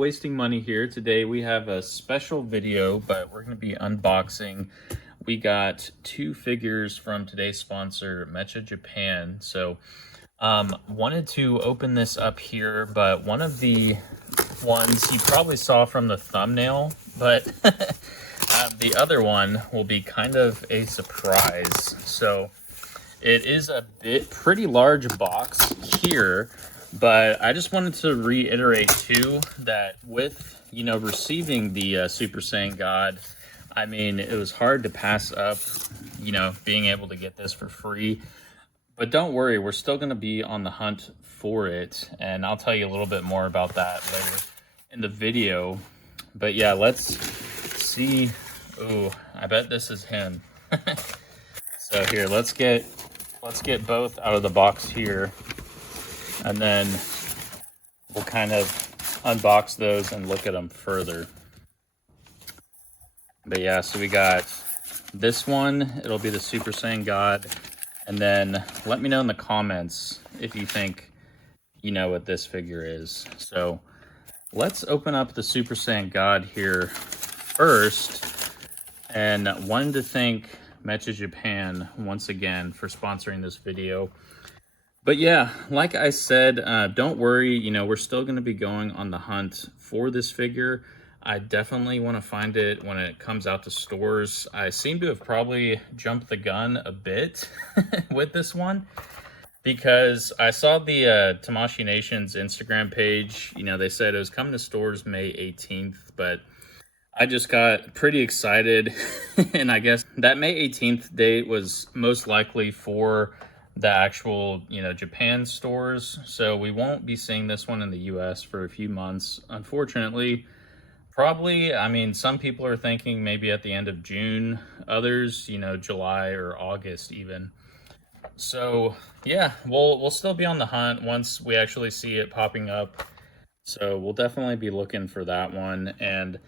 wasting money here. Today we have a special video, but we're going to be unboxing. We got two figures from today's sponsor, Meccha Japan. So wanted to open this up here, but one of the ones you probably saw from the thumbnail, but the other one will be kind of a surprise. So it is a pretty large box here. But I just wanted to reiterate too that with, receiving the Super Saiyan God, I mean, it was hard to pass up, being able to get this for free. But don't worry, we're still going to be on the hunt for it. And I'll tell you a little bit more about that later in the video. But yeah, let's see. Oh, I bet this is him. So here, let's get both out of the box here. And then we'll kind of unbox those and look at them further. But yeah, so we got this one. It'll be the Super Saiyan God. And then let me know in the comments if you think you know what this figure is. So let's open up the Super Saiyan God here first. And wanted to thank Meccha Japan once again for sponsoring this video. But yeah, like I said, don't worry, we're still going to be going on the hunt for this figure. I definitely want to find it when it comes out to stores. I seem to have probably jumped the gun a bit with this one because I saw the Tamashii Nation's Instagram page. They said it was coming to stores May 18th, but I just got pretty excited. And I guess that May 18th date was most likely for the actual, Japan stores. So we won't be seeing this one in the US for a few months, unfortunately. Probably, I mean, some people are thinking maybe at the end of June, others, July or August even. So yeah, we'll still be on the hunt once we actually see it popping up. So we'll definitely be looking for that one and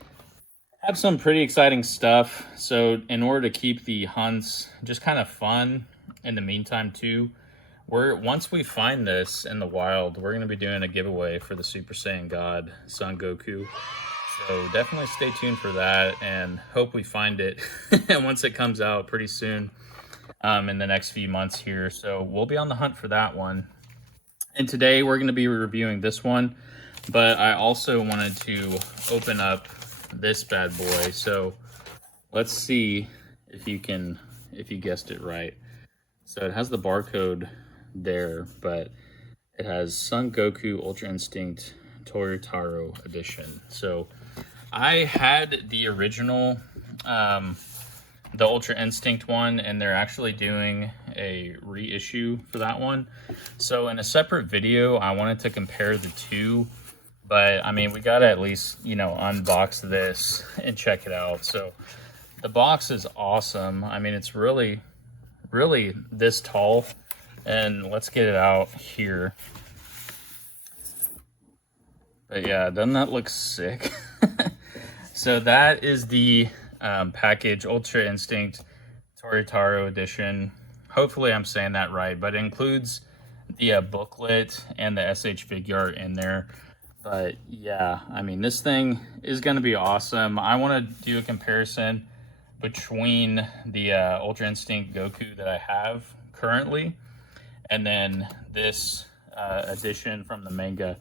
have some pretty exciting stuff. So in order to keep the hunts just kind of fun, in the meantime too, once we find this in the wild, we're going to be doing a giveaway for the Super Saiyan God Son Goku. So definitely stay tuned for that and hope we find it once it comes out pretty soon in the next few months here. So we'll be on the hunt for that one. And today we're going to be reviewing this one, but I also wanted to open up this bad boy. So let's see if you guessed it right. So it has the barcode there, but it has Son Goku Ultra Instinct Toritaro edition. So I had the original, the Ultra Instinct one, and they're actually doing a reissue for that one. So in a separate video, I wanted to compare the two, but I mean, we gotta at least, unbox this and check it out. So the box is awesome. I mean, it's really this tall, and let's get it out here. But yeah, doesn't that look sick? So that is the package, Ultra Instinct Toritaro edition. Hopefully I'm saying that right, but it includes the booklet and the SH Figuart in there. But yeah, I mean, this thing is going to be awesome. I want to do a comparison between the Ultra Instinct Goku that I have currently and then this edition from the manga.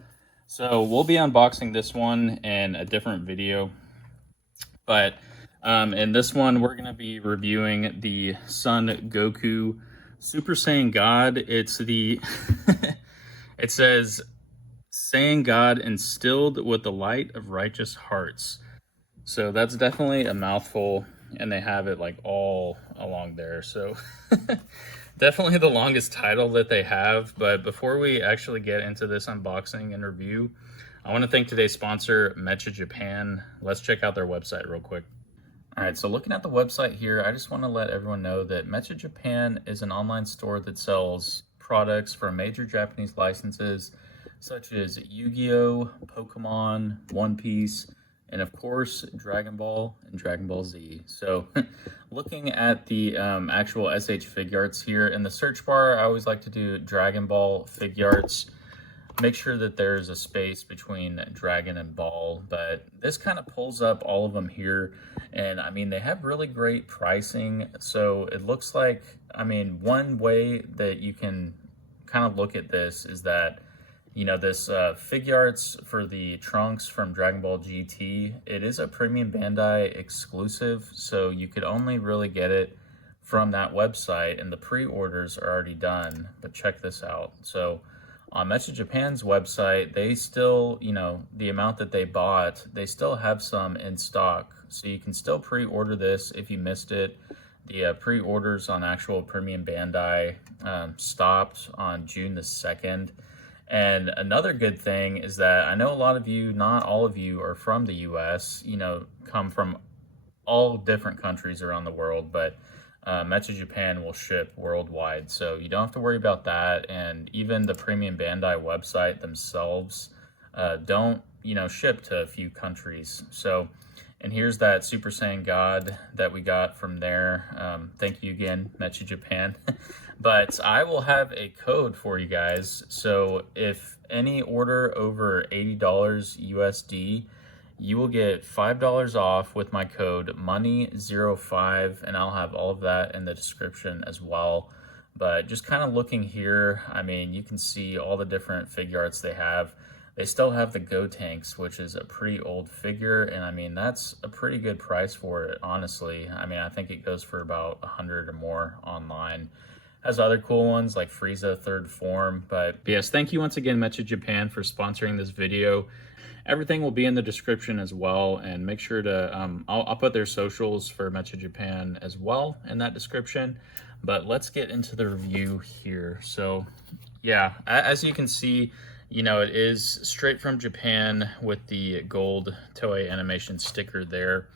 So we'll be unboxing this one in a different video, but in this one we're going to be reviewing the Son Goku Super Saiyan God. It's the it says Saiyan God instilled with the light of righteous hearts. So that's definitely a mouthful, and they have it like all along there. So definitely the longest title that they have. But before we actually get into this unboxing and review, I want to thank today's sponsor, Meccha Japan. Let's check out their website real quick. All right, so looking at the website here, I just want to let everyone know that Meccha Japan is an online store that sells products from major Japanese licenses such as Yu-Gi-Oh, Pokemon, One Piece, and of course, Dragon Ball and Dragon Ball Z. So looking at the actual SH Figuarts here in the search bar, I always like to do Dragon Ball Figuarts. make sure that there's a space between dragon and ball, but this kind of pulls up all of them here. And I mean, they have really great pricing. So it looks like, I mean, one way that you can kind of look at this is that, you know, this Figuarts for the Trunks from Dragon Ball GT, it is a premium Bandai exclusive, so you could only really get it from that website, and the pre-orders are already done. But check this out. So on Meccha Japan's website, they still, you know, the amount that they bought, they still have some in stock. So you can still pre-order this if you missed it. The pre-orders on actual premium Bandai stopped on June the 2nd. And another good thing is that I know a lot of you, not all of you, are from the US, you know, come from all different countries around the world, but Meccha Japan will ship worldwide, so you don't have to worry about that. And even the premium Bandai website themselves don't, you know, ship to a few countries. So, and here's that Super Saiyan God that we got from there. Thank you again, Meccha Japan. But I will have a code for you guys. So if any order over $80 USD, you will get $5 off with my code MONEY05, and I'll have all of that in the description as well. But just kind of looking here, I mean, you can see all the different Figuarts they have. They still have the Go Tanks, which is a pretty old figure, and I mean, that's a pretty good price for it, honestly. I mean, I think it goes for about 100 or more online. Has other cool ones like Frieza Third Form. But yes, thank you once again, Meccha Japan, for sponsoring this video. Everything will be in the description as well, and make sure to I'll put their socials for Meccha Japan as well in that description. But let's get into the review here. So yeah, as you can see, you know, it is straight from Japan with the gold Toei Animation sticker there.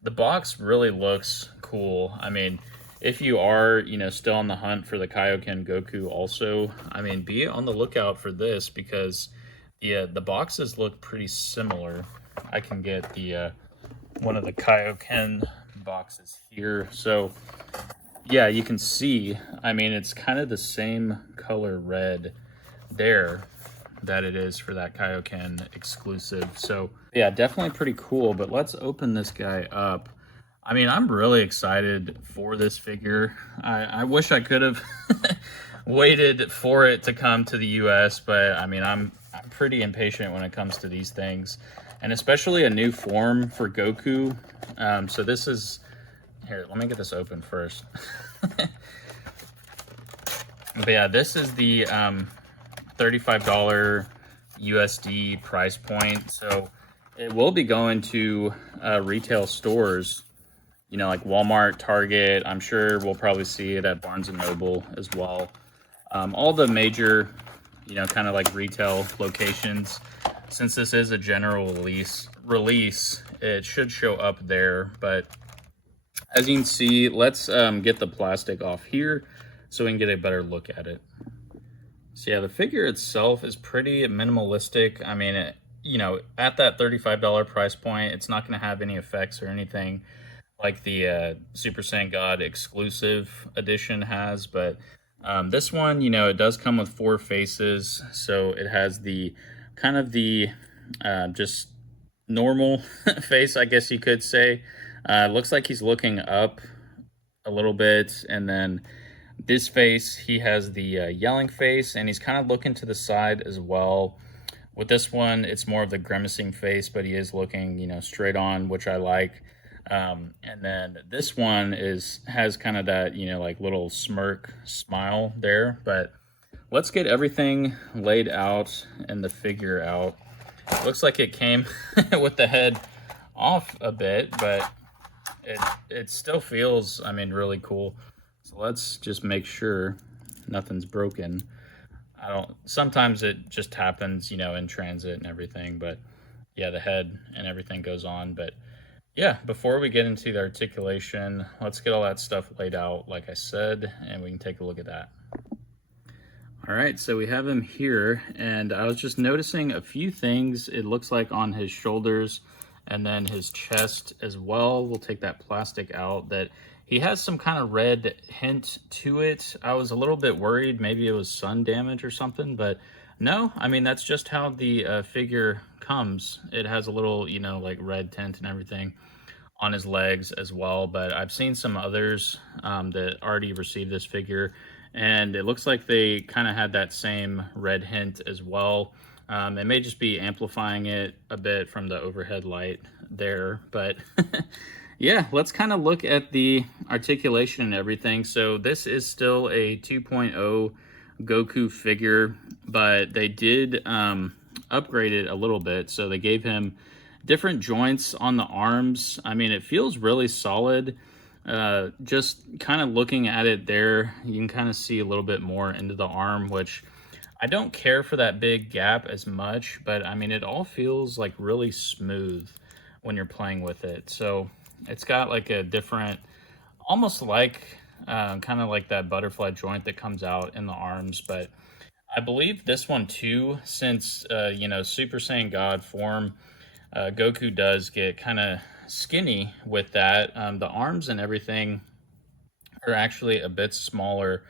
The box really looks cool. I mean, if you are, you know, still on the hunt for the Kaioken Goku also, I mean, be on the lookout for this, because the boxes look pretty similar. I can get the one of the Kaioken boxes here. So yeah, you can see, I mean, it's kind of the same color red there that it is for that Kaioken exclusive. So yeah, definitely pretty cool. But let's open this guy up. I mean, I'm really excited for this figure. I wish I could have waited for it to come to the US, but I mean, I'm pretty impatient when it comes to these things, and especially a new form for Goku. So this is, here, let me get this open first. But yeah, this is the $35 USD price point. So it will be going to retail stores, you know, like Walmart, Target. I'm sure we'll probably see it at Barnes & Noble as well. All the major, you know, kind of like retail locations. Since this is a general release, it should show up there. But as you can see, let's get the plastic off here so we can get a better look at it. So yeah, the figure itself is pretty minimalistic. I mean, you know, at that $35 price point, it's not going to have any effects or anything like the Super Saiyan God exclusive edition has. But this one, you know, it does come with 4 faces. So it has the kind of the just normal face, I guess you could say. Looks like he's looking up a little bit, and then this face, he has the yelling face, and he's kind of looking to the side as well. With this one, it's more of the grimacing face, but he is looking, you know, straight on, which I like. And then this one has kind of that, you know, like little smirk smile there. But let's get everything laid out and the figure out. Looks like it came with the head off a bit, but it still feels, I mean, really cool. So let's just make sure nothing's broken. Sometimes it just happens, you know, in transit and everything, but yeah, the head and everything goes on. But yeah, before we get into the articulation, let's get all that stuff laid out, like I said, and we can take a look at that. All right, so we have him here, and I was just noticing a few things. It looks like on his shoulders and then his chest as well. We'll take that plastic out, that he has some kind of red hint to it. I was a little bit worried maybe it was sun damage or something, but No, I mean, that's just how the figure comes. It has a little, like red tint and everything on his legs as well. But I've seen some others that already received this figure, and it looks like they kind of had that same red hint as well. It may just be amplifying it a bit from the overhead light there, but yeah, let's kind of look at the articulation and everything. So this is still a 2.0 Goku figure, but they did upgrade it a little bit. So they gave him different joints on the arms. I mean, it feels really solid. Just kind of looking at it there, you can kind of see a little bit more into the arm, which I don't care for that big gap as much, but I mean, it all feels like really smooth when you're playing with it. So it's got like a different, almost like kind of like that butterfly joint that comes out in the arms. But I believe this one too, since, Super Saiyan God form, Goku does get kind of skinny with that. The arms and everything are actually a bit smaller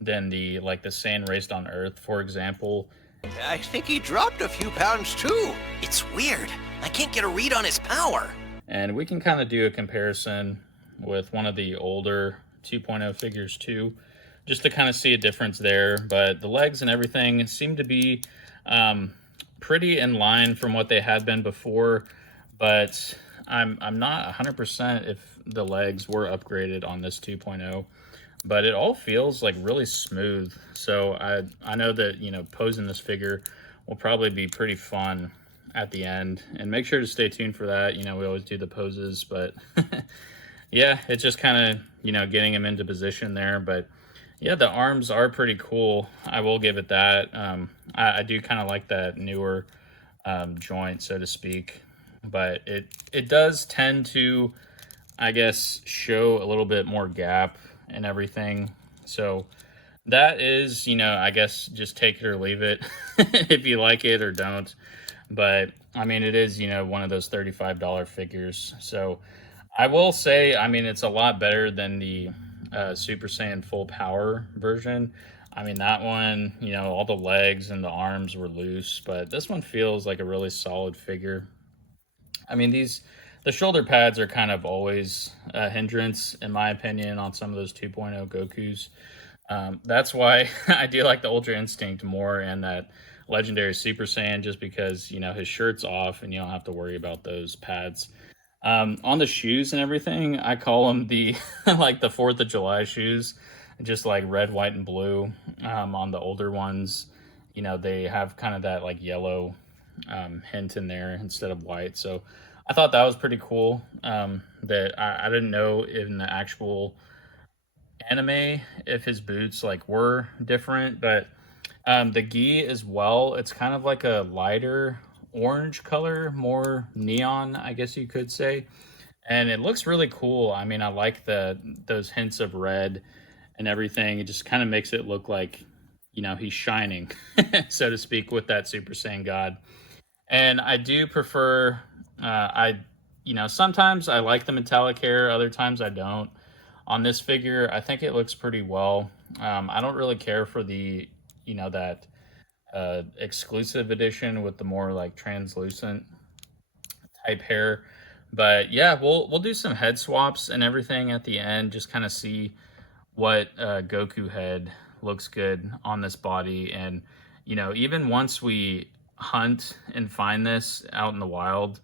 than the Saiyan raised on Earth, for example. I think he dropped a few pounds too. It's weird. I can't get a read on his power. And we can kind of do a comparison with one of the older 2.0 figures too, just to kind of see a difference there. But the legs and everything seem to be pretty in line from what they had been before, but I'm not 100% if the legs were upgraded on this 2.0, but it all feels like really smooth. So I know that, posing this figure will probably be pretty fun at the end, and make sure to stay tuned for that. We always do the poses, but yeah, it's just kind of, getting him into position there. But yeah, the arms are pretty cool. I will give it that. I do kind of like that newer joint, so to speak, but it does tend to, I guess, show a little bit more gap and everything. So that is, I guess, just take it or leave it if you like it or don't. But I mean, it is, one of those $35 figures. So I will say, I mean, it's a lot better than the Super Saiyan Full Power version. I mean, that one, all the legs and the arms were loose, but this one feels like a really solid figure. I mean, the shoulder pads are kind of always a hindrance, in my opinion, on some of those 2.0 Gokus. That's why I do like the Ultra Instinct more and that legendary Super Saiyan, just because, his shirt's off and you don't have to worry about those pads. On the shoes and everything, I call them the like the 4th of July shoes, just like red, white, and blue. On the older ones, they have kind of that like yellow hint in there instead of white. So I thought that was pretty cool. That I didn't know in the actual anime if his boots like were different, but the gi as well, it's kind of like a lighter orange color, more neon, I guess you could say, and it looks really cool. I mean, I like those hints of red and everything. It just kind of makes it look like, he's shining, so to speak, with that Super Saiyan God. And I do prefer, sometimes I like the metallic hair, other times I don't. On this figure, I think it looks pretty well. I don't really care for the, that exclusive edition with the more like translucent type hair. But yeah, we'll do some head swaps and everything at the end, just kind of see what Goku head looks good on this body. And even once we hunt and find this out in the wild,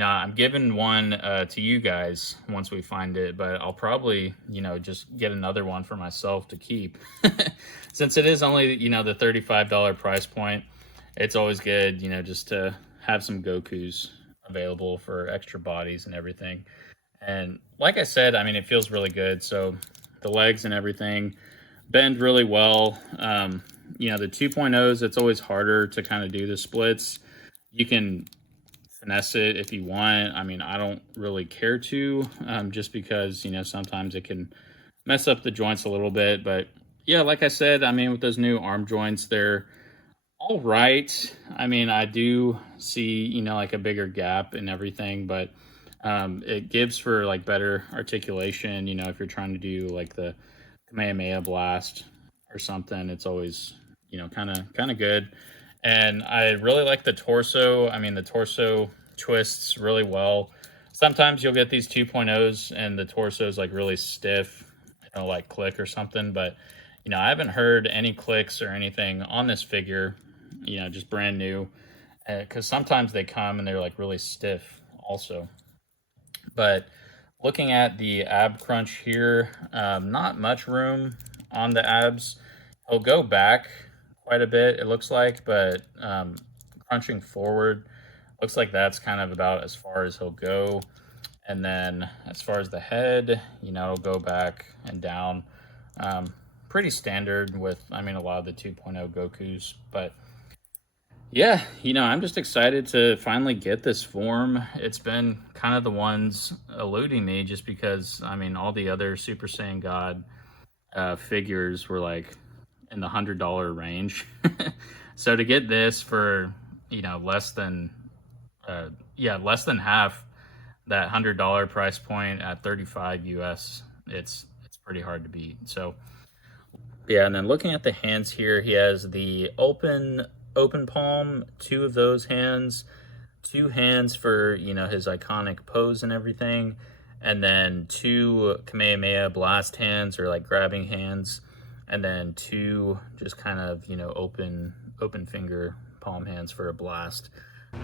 I'm giving one to you guys once we find it, but I'll probably, just get another one for myself to keep. Since it is only, the $35 price point, it's always good, just to have some Gokus available for extra bodies and everything. And like I said, I mean, it feels really good. So the legs and everything bend really well. The 2.0s, it's always harder to kind of do the splits. You can finesse it if you want. I mean, I don't really care to, just because, sometimes it can mess up the joints a little bit. But yeah, like I said, I mean, with those new arm joints, they're all right. I mean, I do see, like a bigger gap and everything, but it gives for like better articulation. If you're trying to do like the Kamehameha blast or something, it's always, kind of good. And I really like the torso. I mean, the torso twists really well. Sometimes you'll get these 2.0s and the torso is like really stiff, like click or something. But, I haven't heard any clicks or anything on this figure, just brand new. Because sometimes they come and they're like really stiff also. But looking at the ab crunch here, not much room on the abs. He'll go back quite a bit, it looks like, but crunching forward, looks like that's kind of about as far as he'll go. And then as far as the head, it'll go back and down. Pretty standard with, a lot of the 2.0 Gokus, but yeah, I'm just excited to finally get this form. It's been kind of the ones eluding me just because, all the other Super Saiyan God figures were like in the $100 range. So to get this for, less than half that $100 price point at 35 US, it's pretty hard to beat. So yeah, and then looking at the hands here, he has the open palm, 2 of those hands, 2 hands for, his iconic pose and everything, and then 2 Kamehameha blast hands, or like grabbing hands, and then 2 just kind of, open finger palm hands for a blast.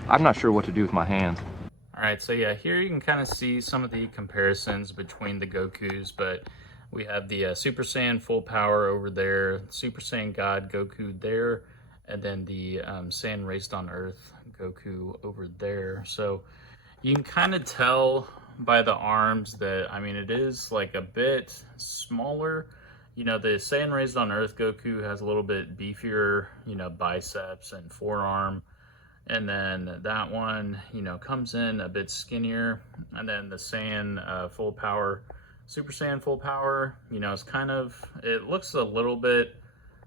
I'm not sure what to do with my hands. All right, so yeah, here you can kind of see some of the comparisons between the Gokus, but we have the Super Saiyan full power over there, Super Saiyan God Goku there, and then the Saiyan raised on Earth Goku over there. So you can kind of tell by the arms that, it is like a bit smaller. The Saiyan raised on Earth Goku has a little bit beefier, biceps and forearm. And then that one, comes in a bit skinnier. And then the Saiyan full power, Super Saiyan full power, it's kind of, it looks a little bit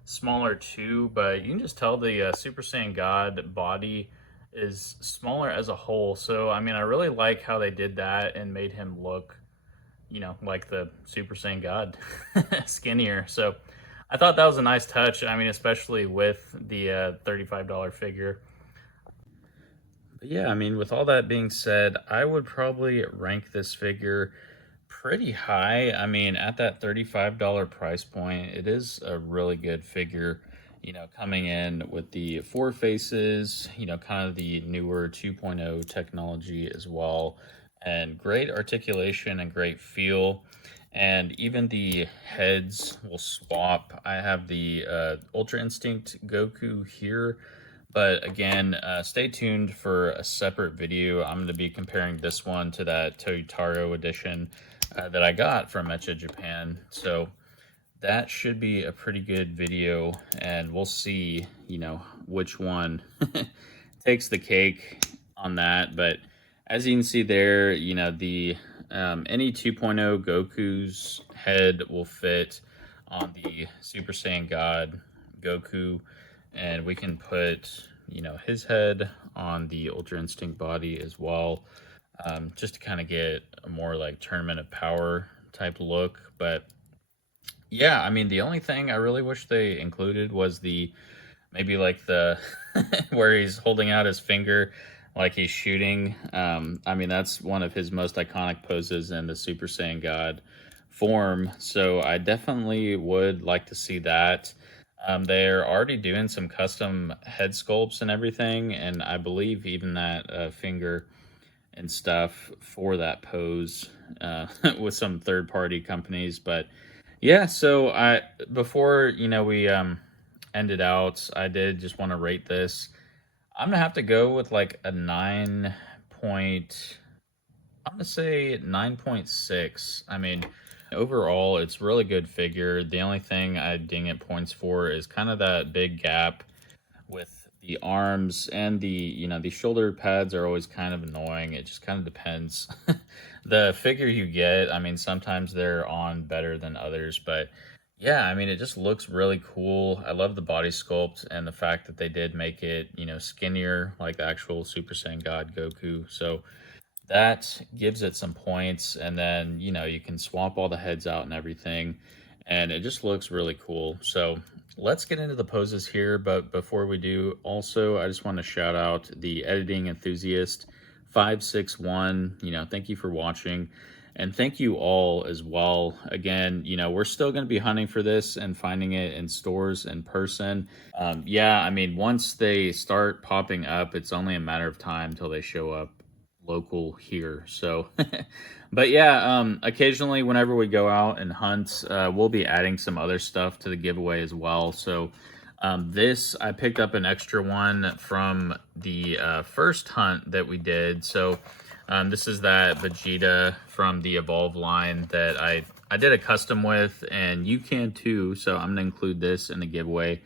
smaller too, but you can just tell the Super Saiyan God body is smaller as a whole. So, I really like how they did that and made him look, like the Super Saiyan God, skinnier. So I thought that was a nice touch. Especially with the $35 figure. But yeah, with all that being said, I would probably rank this figure pretty high. At that $35 price point, it is a really good figure, coming in with the 4 faces, kind of the newer 2.0 technology as well, and great articulation and great feel. And even the heads will swap. I have the Ultra Instinct Goku here. But again, stay tuned for a separate video. I'm going to be comparing this one to that Toyotaro edition that I got from Meccha Japan. So that should be a pretty good video, and we'll see, which one takes the cake on that. But as you can see there, the any 2.0 Goku's head will fit on the Super Saiyan God Goku. And we can put, his head on the Ultra Instinct body as well, just to kind of get a more like Tournament of Power type look. But yeah, the only thing I really wish they included was maybe like the where he's holding out his finger like he's shooting. That's one of his most iconic poses in the Super Saiyan God form. So I definitely would like to see that. They're already doing some custom head sculpts and everything, and I believe even that finger and stuff for that pose with some third-party companies. But yeah, so before we ended out, I did just want to rate this. I'm gonna have to go with like a 9 point. I'm gonna say 9.6. Overall, it's a really good figure. The only thing I ding it points for is kind of that big gap with the arms, and the shoulder pads are always kind of annoying. It just kind of depends. The figure you get, sometimes they're on better than others, but yeah, it just looks really cool. I love the body sculpt and the fact that they did make it, skinnier like the actual Super Saiyan God Goku. So that gives it some points. And then, you can swap all the heads out and everything. and it just looks really cool. So let's get into the poses here. But before we do, also, I just want to shout out the editing enthusiast 561. Thank you for watching. And thank you all as well. Again, we're still going to be hunting for this and finding it in stores in person. Yeah, I mean, once they start popping up, it's only a matter of time until they show up local here. So, but yeah, occasionally whenever we go out and hunt, we'll be adding some other stuff to the giveaway as well. So, this, I picked up an extra one from the first hunt that we did. So, this is that Vegeta from the Evolve line that I did a custom with, and you can too. So I'm gonna include this in the giveaway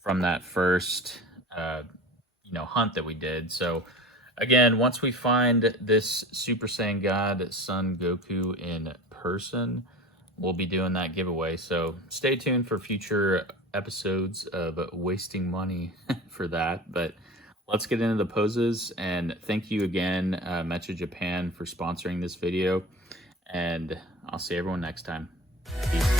from that first, hunt that we did. So again, once we find this Super Saiyan God Son Goku in person, we'll be doing that giveaway. So stay tuned for future episodes of wasting money for that. But let's get into the poses, and thank you again, Meccha Japan, for sponsoring this video, and I'll see everyone next time. Peace.